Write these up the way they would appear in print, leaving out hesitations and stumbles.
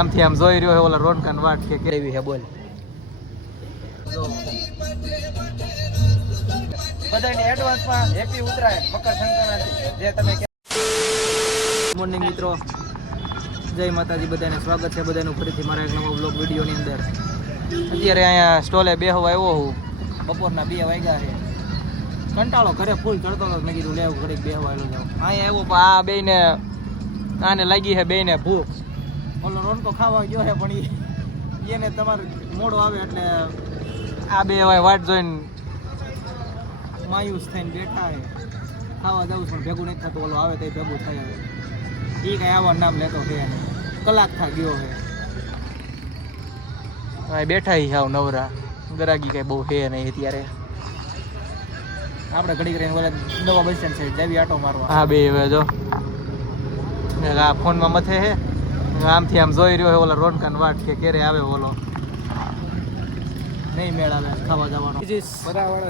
આમથી આમ જોઈ રહ્યો હે ઓલા રોનકાન વાટ કે કેવી હે બોલ બધાને એડવાન્સમાં હેપી ઉત્તરાયણ મકર સંક્રાંતિ જે તમે ગુડ મોર્નિંગ મિત્રો જય માતાજી બધાને સ્વાગત છે બધાનું ફરીથી મારા એક નવા બ્લોગ વિડીયોની અંદર અત્યારે અહીંયા સ્ટોલે બેહવા આવ્યો હું બપોરના 2 વાગ્યા છે કંટાળો ઘરે ફૂલ ચડતો હતો મેં કીધું લેવું ઘડીક બેહવા આવ્યો જાવ અહીંયા આવ્યો આ બેને આને લાગી છે બેને ભૂખ ઓલો રોનકો ખાવા ગયો છે પણ એને તમારે મોડો આવે એટલે આ બે વાટ જોઈને માયુસ થઈને બેઠા છે ખાવા જવું પણ ભેગું નથી થતું ઓલો આવે તો ભેગું થાય હવે એ કઈ આવવાનું નામ લેતો છે કલાક થા ગયો છે બેઠા હાવ નવરા ગરાગી કઈ બહુ છે નહીં અત્યારે આપણે ઘડી કરીને બોલે નવા બસ સ્ટેન્ડ છે જાવી આટો મારવા હા બે હવે જો આ ફોનમાં મથે છે આમથી આમ જોઈ રહ્યો છે ઓલા રોનકાન વાટ કે ક્યારે આવે ઓલો નહીં મેળ આવે ખાવા જવાનો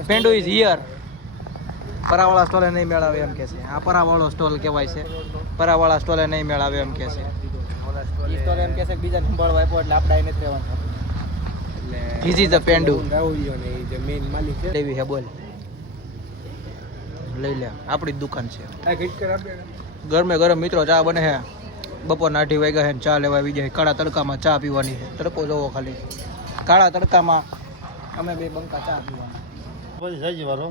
પેન્ડુ ઇઝ હિયર પરાવાળા સ્ટોલે નહીં મેળ આવે એમ કે છે આ પરાવાળો સ્ટોલ કહેવાય છે પરાવાળા સ્ટોલે નહીં મેળ આવે એમ કે છે એ સ્ટોલે એમ કે છે બીજા સંભાળવા આપ્યો એટલે આપણે અહીં નથી રહેવાનું એટલે ધીસ ઇઝ ધ પેન્ડુ જે મેઇન માલિક છે લેવી હે બોલ લઈ લે આપણી જ દુકાન છે ગરમે ગરમ મિત્રો ચા બને છે બપોરના 8 વાગ્યા છે ચા લેવા આવી જાય કાળા તડકામાં ચા પીવાની છે તડકો જોવો ખાલી કાળા તડકામાં અમે બે બંકા ચા પીવાની પછી સાજી વારો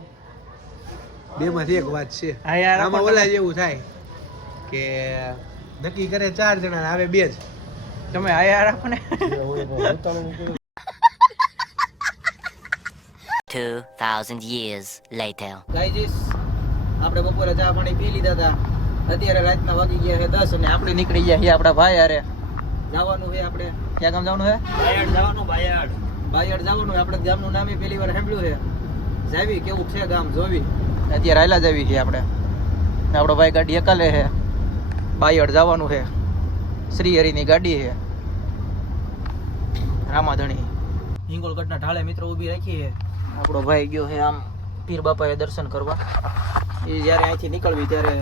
બે માંથી એક વાત છે આમાં ઓલા જેવું થાય કે નક્કી કરે 4 જણા આવે 2 જ તમે આયા રાખો ને 2000 years later ગાઈસ આપણે બપોરે ચા પાણી પી લીધા હતા અત્યારે રાતના વાગી ગયા છે 10 અને આપણે નીકળી ગયા છીએ આપણા ભાઈ હારે જવાનું છે આપણે ક્યાં ગામ જવાનું છે બાયડ જવાનું બાયડ જવાનું છે આપણે ગામનું નામ પહેલી વાર સાંભળ્યું છે જાવી કેવું છે ગામ જોવી અત્યારે હાલા જાવી છે આપણે આપણો ભાઈ ગાડી એકલે છે બાયડ જવાનું છે શ્રી હરિની ગાડી છે રામાધણી હિંગોળગઢના ઢાળે મિત્રો ઊભી રાખી છે આપણો ભાઈ ગયો છે આમ પીર બાપાએ દર્શન કરવા એ જ્યારે અહીંથી નીકળવી ત્યારે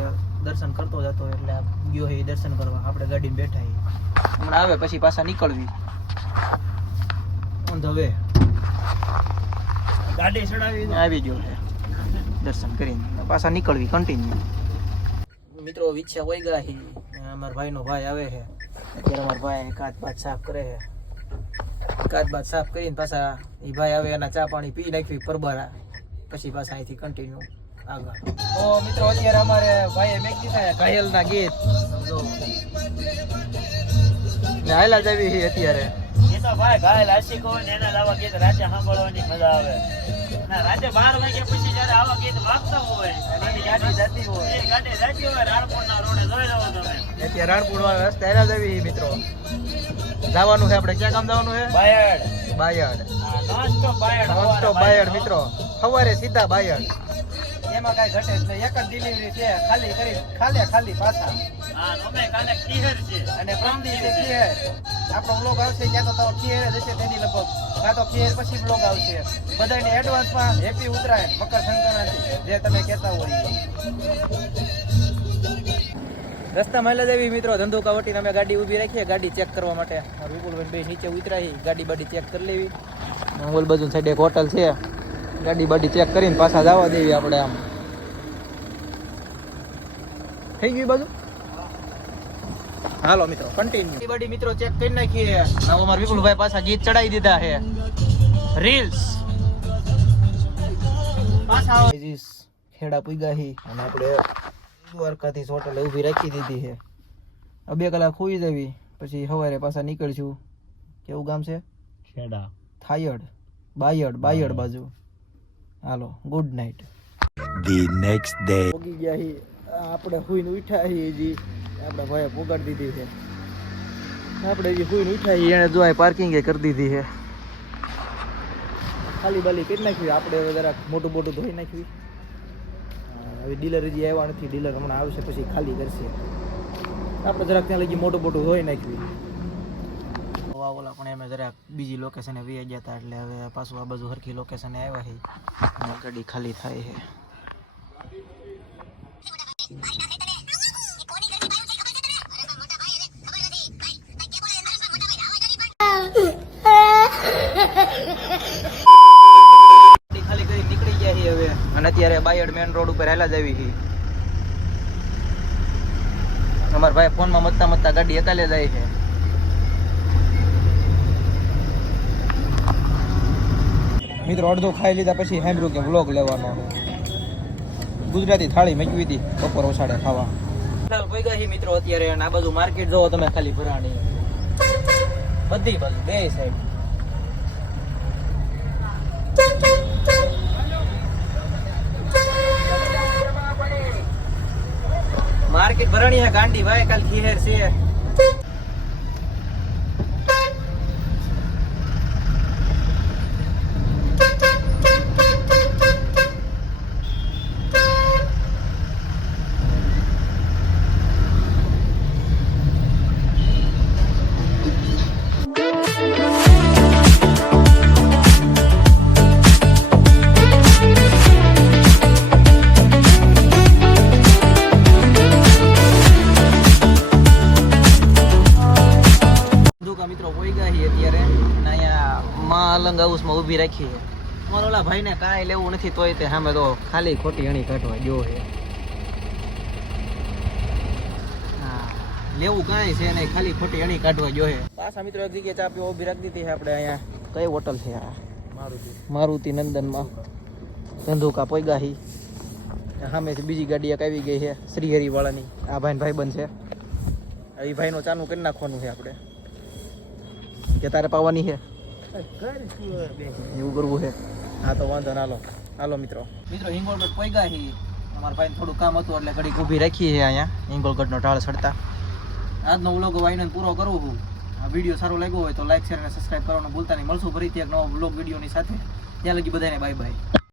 દર્શન કરતો જતો એટલે ગયો છે એ દર્શન કરવા આપણે ગાડીમાં બેઠા હમણાં આવે પછી પાછા નીકળવી ઓન ધ વે ગાડી ચડાવી આવી ગયો છે દર્શન કરીને પાછા નીકળવી કન્ટિન્યુ મિત્રો ઈચ્છા હોય ગયા છે અમારા ભાઈનો ભાઈ આવે છે અત્યારે અમારા ભાઈ કાચ બાદ સાફ કરે છે કાચ બાદ સાફ કરીને પાછા એ ભાઈ આવે એના ચા પાણી પી નાખવી પરબારા પછી પાછા અહીંથી કન્ટિન્યુ આગળ તો મિત્રો અત્યારે અમારે ભાઈએ મેક દીધા ઘાયલના ગીત હાયલા જ આવી અત્યારે એ તો ભાઈ ઘાયલ આશિક હોય ને એના આવા ગીત રાતે સાંભળવાની મજા આવે ના રાતે 12 વાગ્યા પછી જ્યારે આવા ગીત વાગતા હોય અને ગાડી જતી હોય એ ગાડી જતી હોય રાણપુરના રોડે જોઈ લો તમે અત્યારે રાણપુર વાળા રસ્તે હાયલા જ આવી મિત્રો જવાનું છે આપણે ક્યાં ગામ જવાનું છે બાયડ બાયડ નોન સ્ટોપ બાયડ મિત્રો સવારે સીધા બાયડ એમાં કાંઈ ઘટે જ નહીં એક જ ડિલિવરી છે ખાલી કરી ખાલી પાછા હા નોમે કાને ખીહર છે અને પ્રમ દિવસે ખીહેર આપણો બ્લોગ આવશે ક્યાં તો ખીહેર જ હશે તેની લગભગ કાં તો ખીહેર પછી બ્લોગ આવશે બધાને એડવાન્સમાં હેપી ઉત્તરાયણ મકર સંક્રાંતિ જે તમે કહેતા હોય રસ્તામાં હાલે દેવી મિત્રો ધંધુકા વટીને અમે ગાડી ઊભી રાખીએ ગાડી ચેક કરવા માટે વિપુલભાઈ બે નીચે ઉતરાઈ ગાડી બાડી ચેક કરી લેવી ઓલ બાજુ સાઈડ એક હોટલ છે ગાડી બાડી ચેક કરીને પાછા જવા દેવી આપણે આમ થઈ ગયું બાજુ હાલો મિત્રો કન્ટિન્યુ ગાડી મિત્રો ચેક કરી નાખીએ હવે અમારા વિપુલભાઈ પાછા ગીત ચડાવી દીધા છે રીલ્સ પાછા ખેડા પૂગ્યા હી અને આપણે દ્વારકાથી હોટલે ઊભી રાખી દીધી છે 2 કલાક ખોઈ જવી પછી સવારે પાછા નીકળશું કેવું ગામ છે ખેડા થાયડ બાયડ બાજુ હાલો good night The next day. પોગી ગયા હી આપણે હુઈને ઉઠ્યા હી જી આપણા ભાઈએ પોગાડી દીધી છે આપણે જે હુઈને ઉઠ્યા હી એને જો પાર્કિંગ એ કરી દીધી છે ખાલી બાલી કરી નાખવી આપણે હવે જરાક મોટું ધોઈ નાખવી હવે ડીલર હજી આવ્યા નથી ડીલર હમણાં આવશે પછી ખાલી કરશે આપણે જરાક ત્યાં લગી મોટું ધોઈ નાખવી ઓલા પણ અમે જરાક બીજી લોકેશને વી ગયા હતા એટલે હવે પાછું આ બાજુ હરખી લોકેશને આવ્યા છે ગાડી ખાલી થાય છે ખાલી કરી નીકળી ગયા છીએ હવે અને અત્યારે બાયડ મેન રોડ ઉપર હાલા જ આવી છીએ. અમારા ભાઈ ફોનમાં મતતા મતતા ગાડી એકાલે જાય છે. મિત્રો અડધો ખાઈ લીધા પછી સાંભળ્યું કે વ્લોગ લેવાનો ગુજરાતી થાળી મૂકવી હતી બપોર ઓછાડે ખાવા. કોઈ ગઈ મિત્રો અત્યારે આ બાજુ માર્કેટ જોવો તમે ખાલી ભરાણી બધી બાજુ બે સાઈડ. માર્કેટ ભરાણી હે ગાંડી ભાઈ કાલ ખીહેર છે. મિત્રો કોઈ ગઈ અત્યારે અને અહીંયા માલંગ હાઉસમાં ઊભી રાખી છે. અમારા ઓલા ભાઈને કાંઈ લેવું નથી તોય તે સામે તો ખાલી ખોટી અણી કાઢવા જો છે. હા લેવું કાંઈ છે નહીં ખાલી ખોટી અણી કાઢવા જો છે. પાછા મિત્રો એક જગ્યાએ ચા પીવા ઊભી રાખી દીધી છે આપણે અહીંયા. કઈ હોટલ છે આ? મારુતિ નંદનમાં ધંધુકા પોઈગાહી. સામેથી બીજી ગાડી એક આવી ગઈ છે શ્રીહરિ વાળાની. આ ભાઈ બંધ છે. એ ભાઈનો ચાનું કરી નાખવાનું છે આપણે કે તારે પાવાની છે એવું કરવું છે. હા તો વાંધો ના હાલો મિત્રો હિંગોળગઢ પોઈગા હી. અમારા ભાઈને થોડું કામ હતું એટલે ઘડીક ઊભી રાખી છે અહીંયા હિંગોળગઢનો ઢાળ ચડતા. આજનો વ્લોગ વાઈને પૂરો કરું છું. આ વિડીયો સારો લાગ્યો હોય તો લાઈક શેર અને સબસ્ક્રાઈબ કરવાનું ભૂલતા નહીં. મળશું ફરીથી એક નવો વ્લોગ વિડીયોની સાથે. ત્યાં લગી બધાને બાય બાય.